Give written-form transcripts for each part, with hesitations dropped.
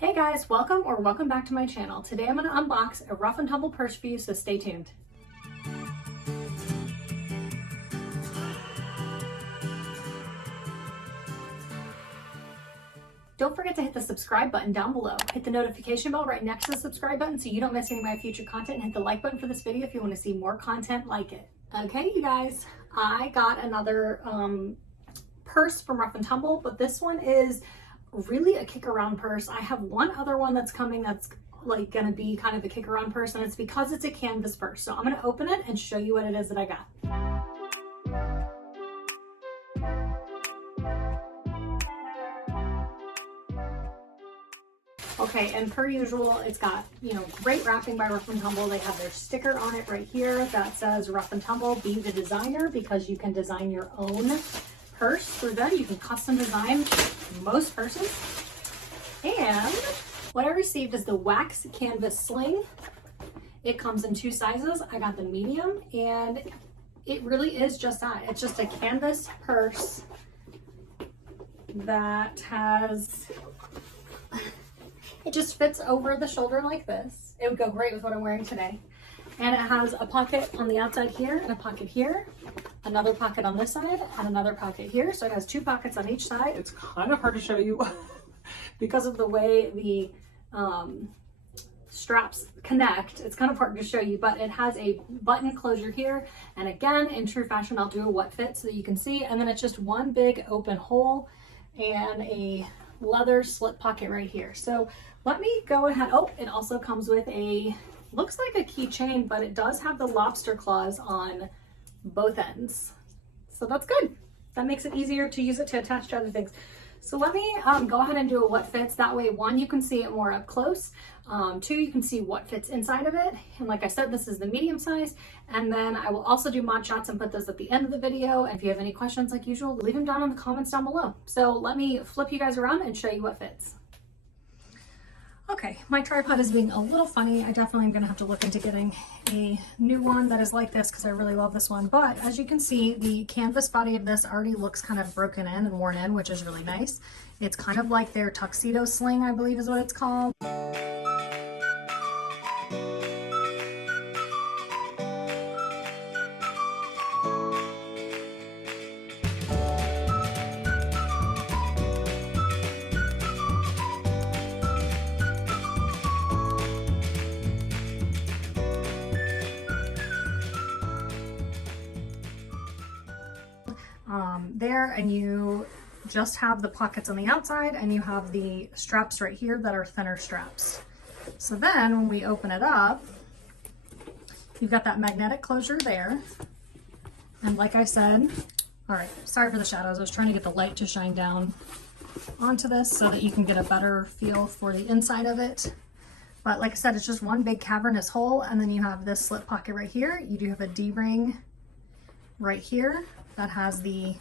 Hey guys, welcome back to my channel. Today I'm going to unbox a rough and tumble purse for you, so stay tuned. Don't forget to hit the subscribe button down below. Hit the notification bell right next to the subscribe button so you don't miss any of my future content, and hit the like button for this video if you want to see more content like it. Okay, you guys, I got another purse from Rough and Tumble, but this one is really a kick around purse. I have one other one that's coming that's like gonna be kind of a kick around purse, and it's because it's a canvas purse. So I'm gonna open it and show you what it is that I got. Okay, and per usual, it's got, great wrapping by Rough and Tumble. They have their sticker on it right here that says Rough and Tumble, be the designer, because you can design your own purse through them. You can custom design most purses. And what I received is the wax canvas sling. It comes in two sizes. I got the medium, and it really is just that. It's just a canvas purse that has, it just fits over the shoulder like this. It would go great with what I'm wearing today. And it has a pocket on the outside here and a pocket here, another pocket on this side, and another pocket here. So it has two pockets on each side. It's kind of hard to show you because of the way the straps connect. It's kind of hard to show you, but it has a button closure here. And again, in true fashion, I'll do a what fits so that you can see. And then it's just one big open hole and a leather slip pocket right here. So let me go ahead. Oh, it also comes with a, looks like a keychain, but it does have the lobster claws on both ends. So that's good. That makes it easier to use it to attach to other things. So let me go ahead and do a what fits. That way, one, you can see it more up close. Two, you can see what fits inside of it. And like I said, this is the medium size. And then I will also do mod shots and put those at the end of the video. And if you have any questions, like usual, leave them down in the comments down below. So let me flip you guys around and show you what fits. Okay, my tripod is being a little funny. I definitely am gonna have to look into getting a new one that is like this because I really love this one. But as you can see, the canvas body of this already looks kind of broken in and worn in, which is really nice. It's kind of like their tuxedo sling, I believe is what it's called. There, and you just have the pockets on the outside, and you have the straps right here that are thinner straps. So then when we open it up, you've got that magnetic closure there. And like I said, all right, sorry for the shadows. I was trying to get the light to shine down onto this so that you can get a better feel for the inside of it. But like I said, it's just one big cavernous hole, and then you have this slip pocket right here. You do have a D-ring right here that has the,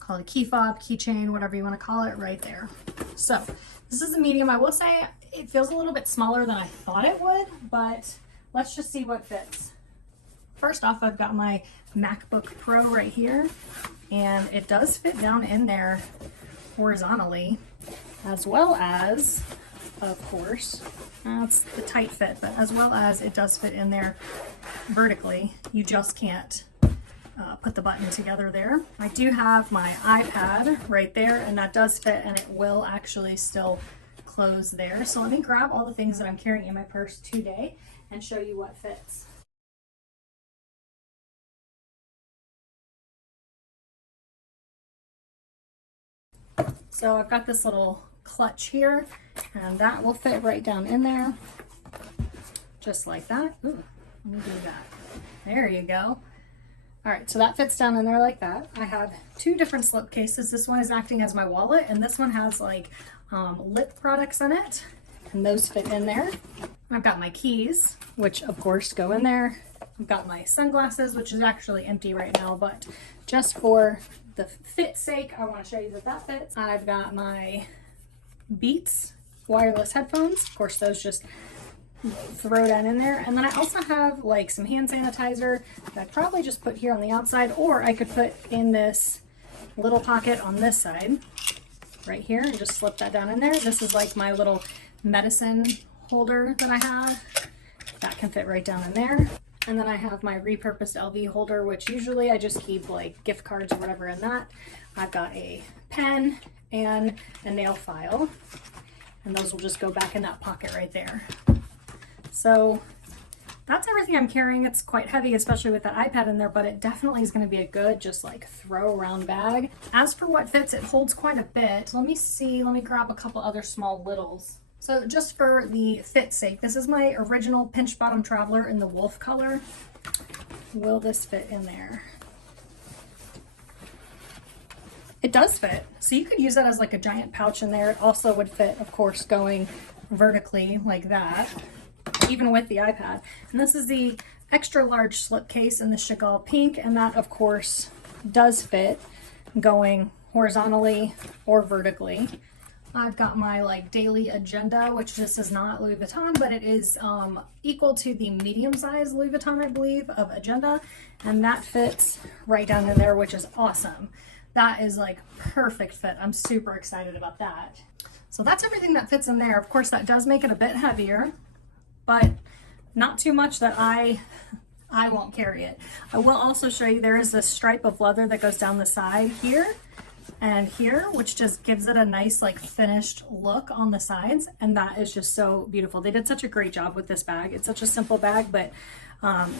call it a key fob, keychain, whatever you want to call it, right there. So this is a medium. I will say it feels a little bit smaller than I thought it would, but let's just see what fits. First off, I've got my MacBook Pro right here, and it does fit down in there horizontally, as well as, of course, that's the tight fit, but as well as it does fit in there vertically. You just can't put the button together there. I do have my iPad right there, and that does fit, and it will actually still close there. So let me grab all the things that I'm carrying in my purse today and show you what fits. So I've got this little clutch here, and that will fit right down in there, just like that. Ooh, let me do that. There you go. All right, so that fits down in there like that. I have two different slip cases. This one is acting as my wallet, and this one has like lip products in it, and those fit in there. I've got my keys, which of course go in there. I've got my sunglasses, which is actually empty right now, but just for the fit sake, I want to show you that that fits. I've got my Beats wireless headphones. Of course, those just throw that in there. And then I also have like some hand sanitizer that I'd probably just put here on the outside, or I could put in this little pocket on this side right here and just slip that down in there. This is like my little medicine holder that I have. That can fit right down in there. And then I have my repurposed LV holder, which usually I just keep like gift cards or whatever in that. I've got a pen and a nail file, and those will just go back in that pocket right there. So that's everything I'm carrying. It's quite heavy, especially with that iPad in there, but it definitely is going to be a good just like throw around bag. As for what fits, it holds quite a bit. Let me see, let me grab a couple other small littles. So just for the fit sake, this is my original pinch bottom traveler in the wolf color. Will this fit in there? It does fit. So you could use that as like a giant pouch in there. It also would fit, of course, going vertically like that, even with the iPad. And this is the extra large slipcase in the Chagall pink, and that of course does fit going horizontally or vertically. I've got my like daily agenda, which this is not Louis Vuitton, but it is equal to the medium size Louis Vuitton, I believe, of agenda, and that fits right down in there, which is awesome. That is like perfect fit. I'm super excited about that. So that's everything that fits in there. Of course, that does make it a bit heavier, but not too much that I won't carry it. I will also show you there is this stripe of leather that goes down the side here and here, which just gives it a nice like finished look on the sides, and that is just so beautiful. They did such a great job with this bag. It's such a simple bag, but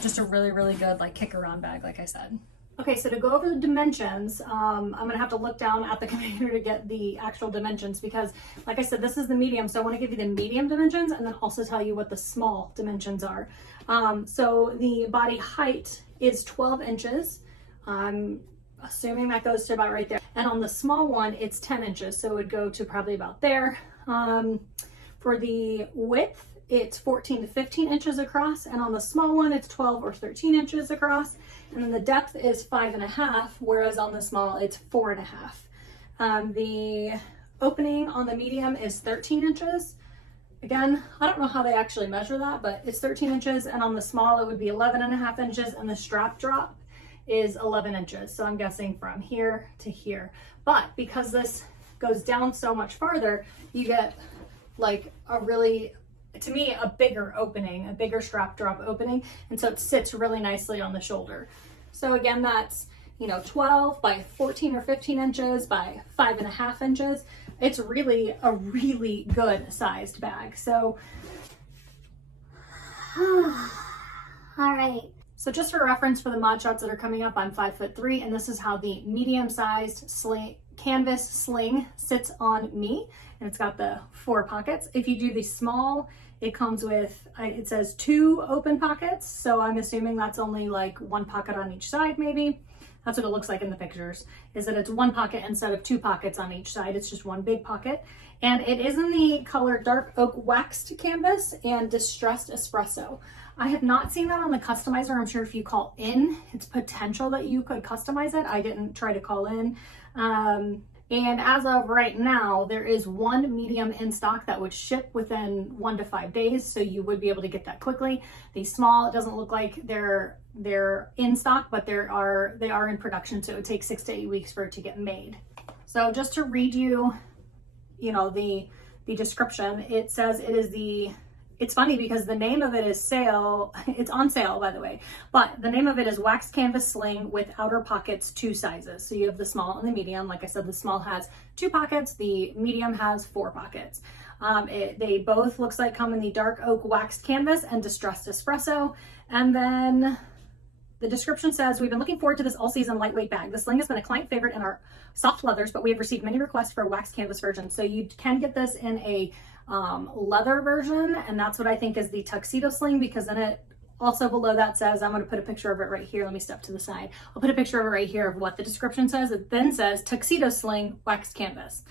just a really, really good like kick around bag, like I said. Okay, so to go over the dimensions, I'm gonna have to look down at the computer to get the actual dimensions, because like I said, this is the medium, so I wanna give you the medium dimensions and then also tell you what the small dimensions are. So the body height is 12 inches. I'm assuming that goes to about right there. And on the small one, it's 10 inches, so it would go to probably about there. For the width, it's 14 to 15 inches across, and on the small one, it's 12 or 13 inches across. And then the depth is 5.5, whereas on the small, it's 4.5. The opening on the medium is 13 inches. Again, I don't know how they actually measure that, but it's 13 inches, and on the small, it would be 11.5 inches, and the strap drop is 11 inches. So I'm guessing from here to here. But because this goes down so much farther, you get like a really, to me, a bigger opening, a bigger strap drop opening. And so it sits really nicely on the shoulder. So again, that's, 12 by 14 or 15 inches by 5.5 inches. It's really a really good sized bag. So, all right. So just for reference for the mod shots that are coming up, I'm 5'3", and this is how the medium-sized canvas sling sits on me, and it's got the 4 pockets. If you do the small, it comes with, it says 2 open pockets, so I'm assuming that's only like 1 pocket on each side maybe. That's what it looks like in the pictures, is that it's 1 pocket instead of 2 pockets on each side. It's just 1 big pocket. And it is in the color dark oak waxed canvas and distressed espresso. I have not seen that on the customizer. I'm sure if you call in, it's potential that you could customize it. I didn't try to call in. And as of right now, there is 1 medium in stock that would ship within 1 to 5 days. So you would be able to get that quickly. The small, it doesn't look like they're in stock, but they are in production. So it would take 6 to 8 weeks for it to get made. So just to read you, the description, it says it is it's funny because the name of it is it's on sale, by the way, but the name of it is Waxed Canvas Sling with outer pockets 2 sizes. So you have the small and the medium. Like I said, the small has 2 pockets, the medium has 4 pockets. They both looks like come in the dark oak waxed canvas and distressed espresso. And then the description says, we've been looking forward to this all-season lightweight bag. The Sling has been a client favorite in our soft leathers, but we have received many requests for a waxed canvas version. So you can get this in a leather version, and that's what I think is the tuxedo sling, because then it also below that says, I'm going to put a picture of it right here. Let me step to the side. I'll put a picture of it right here of what the description says. It then says tuxedo sling waxed canvas.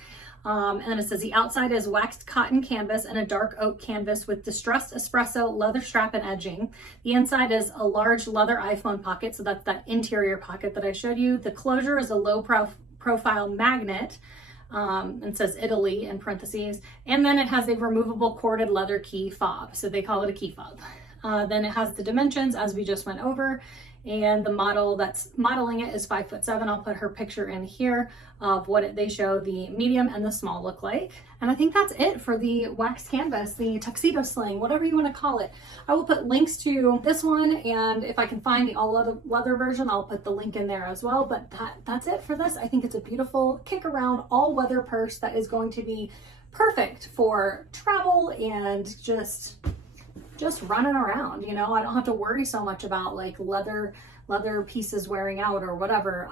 And then it says the outside is waxed cotton canvas and a dark oak canvas with distressed espresso leather strap and edging. The inside is a large leather iPhone pocket, so that's that interior pocket that I showed you. The closure is a low profile magnet, and says Italy in parentheses. And then it has a removable corded leather key fob, so they call it a key fob. Then it has the dimensions as we just went over. and the model that's modeling it is 5'7". I'll put her picture in here of what they show the medium and the small look like. And I think that's it for the wax canvas, the tuxedo sling, whatever you want to call it. I will put links to this one, and if I can find the all leather version, I'll put the link in there as well. But that's it for this. I think it's a beautiful kick around all weather purse that is going to be perfect for travel and just running around. You know, I don't have to worry so much about like leather pieces wearing out or whatever.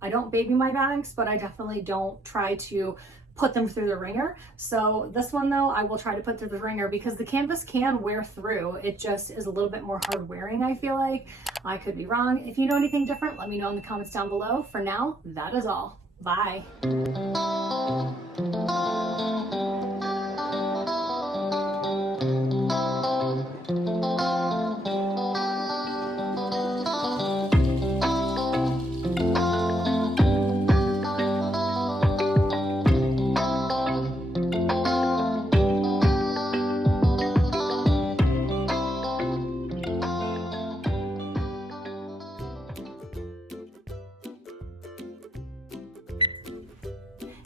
I don't baby my bags, but I definitely don't try to put them through the ringer. So this one though, I will try to put through the ringer because the canvas can wear through. It just is a little bit more hard wearing, I feel like. I could be wrong. If you know anything different, let me know in the comments down below. For now, that is all. Bye.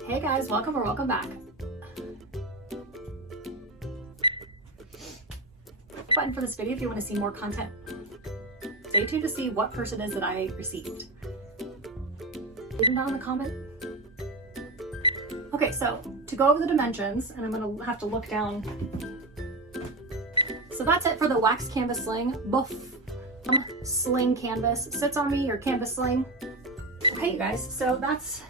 Hey guys, welcome or welcome back. Button for this video if you want to see more content. Stay tuned to see what purse it is that I received. Leave them down in the comment. Okay, so to go over the dimensions, and I'm gonna have to look down. So that's it for the wax canvas sling. Boof. Sling canvas sits on me, or canvas sling. Okay, you guys, so that's